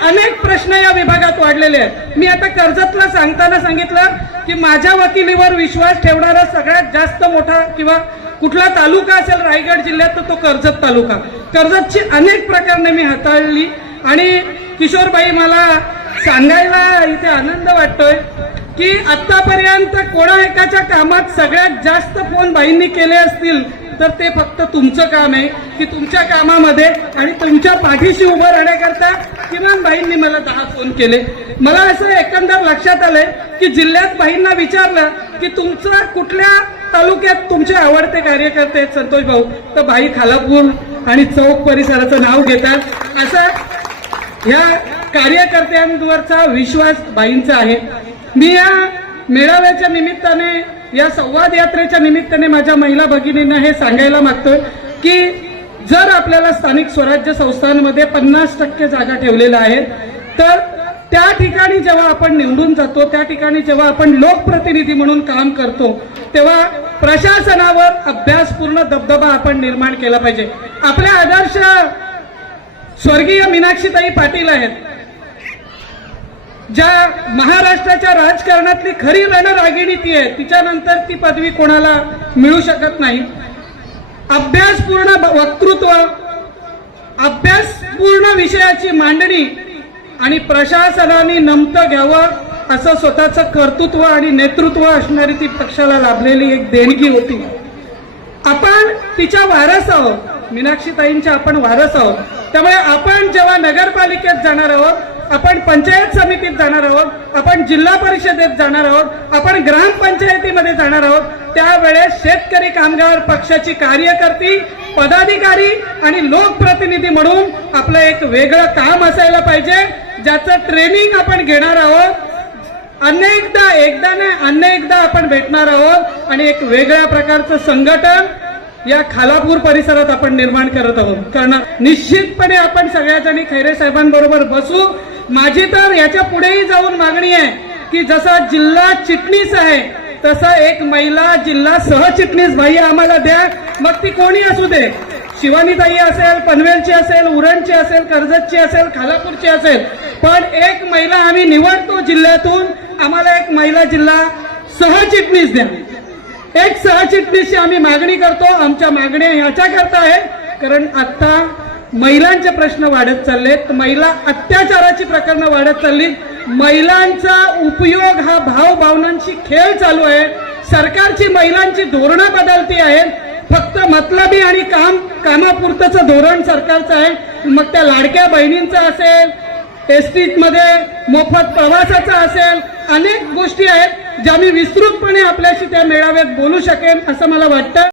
अनेक प्रश्न या विभागात वाढलेले आहेत. मी आता कर्जतला सांगताना सांगितलं की माझ्या वकिलीवर विश्वास ठेवणारा सगळ्यात जास्त मोठा किंवा कुठला तालुका असेल रायगड जिल्ह्यात तर तो कर्जत तालुका. कर्जतची अनेक प्रकरणे मी हाताळली आणि किशोरबाई मला सांगायला इथे आनंद वाटतोय की आतापर्यंत कोणा एकाच्या कामात सगळ्यात जास्त फोन बाईंनी केले असतील तर ते फक्त तुमचं काम आहे की तुमच्या कामामध्ये आणि तुमच्या पाठीशी उभं राहण्याकरता किमान बाईंनी मला दहा फोन केले. मला असं एकंदर लक्षात आलंय की जिल्ह्यात बाईंना विचारलं की तुमचं कुठल्या तालुक्यात तुमचे आवडते कार्यकर्ते आहेत संतोष भाऊ? तर बाई खालापूर आणि चौक परिसराचं नाव घेतात. असं या कार्यकर्त्यांवरचा विश्वास बाईंचा आहे. मी या मेळाव्याच्या निमित्ताने या संवाद यात्रेच्या निमित्ताने माझ्या महिला भगिनींना हे सांगायला मागतोय की जर आपल्याला स्थानिक स्वराज्य संस्थांमध्ये पन्नास टक्के जागा ठेवलेल्या आहेत तर त्या ठिकाणी जेव्हा आपण निवडून जातो त्या ठिकाणी जेव्हा आपण लोकप्रतिनिधी म्हणून काम करतो तेव्हा प्रशासनावर अभ्यासपूर्ण दबदबा आपण निर्माण केला पाहिजे. आपल्या आदर्श स्वर्गीय मीनाक्षीताई पाटील आहेत ज्या महाराष्ट्राच्या राजकारणातली खरी रणरागिणी ती आहे तिच्यानंतर ती पदवी कोणाला मिळू शकत नाही. अभ्यासपूर्ण वक्तृत्व अभ्यासपूर्ण विषयाची मांडणी आणि प्रशासनाने नमतं घ्यावं असं स्वतःचं कर्तृत्व आणि नेतृत्व असणारी ती पक्षाला लाभलेली एक देणगी होती. आपण तिच्या वारस आहोत मीनाक्षीताईंच्या आपण वारस आहोत. त्यामुळे आपण जेव्हा नगरपालिकेत जाणार आहोत आपण पंचायत समितीत जाणार आहोत आपण जिल्हा परिषदेत जाणार आहोत आपण ग्रामपंचायतीमध्ये जाणार आहोत त्यावेळेस शेतकरी कामगार पक्षाची कार्यकर्ती पदाधिकारी आणि लोकप्रतिनिधी म्हणून आपलं एक वेगळं काम असायला पाहिजे ज्याचं ट्रेनिंग आपण घेणार आहोत. अनेकदा एकदा नाही अनेकदा आपण भेटणार आहोत आणि एक वेगळ्या प्रकारचं संघटन या खालापूर परिसरात आपण निर्माण करत आहोत. कारण निश्चितपणे आपण सगळ्याजणी खैरे साहेबांबरोबर बसू. माझी तर याच्या पुढेही जाऊन मागणी आहे की जसा जिल्हा चिटणीस आहे तसा एक महिला जिल्हा सहचिटणीस भाई आम्हाला द्या. मग ती कोणी असू दे? शिवानीताई असेल पनवेलची असेल उरणची असेल कर्जतची असेल खालापूरची असेल. पण एक महिला आम्ही निवडतो जिल्ह्यातून आम्हाला एक महिला जिल्हा सहचिटणीस द्या. एक सहचिटणीसची आम्ही मागणी करतो आमच्या मागण्या ह्याच्याकरता आहे. कारण आत्ता महिलांचे प्रश्न वाढत चाललेत महिला अत्याचाराची प्रकरणं वाढत चालली महिलांचा उपयोग हा भावभावनांशी खेळ चालू आहे. सरकारची महिलांची धोरणं बदलती आहेत. फक्त मतलबी आणि काम कामापुरतंचं धोरण सरकारचं आहे. मग त्या लाडक्या बहिणींचं असेल एस टीमध्ये मोफत प्रवासाचा असेल अनेक गोष्टी आहेत ज्या मी विस्तृतपणे आपल्याशी त्या मेळाव्यात बोलू शकेन असं मला वाटतं.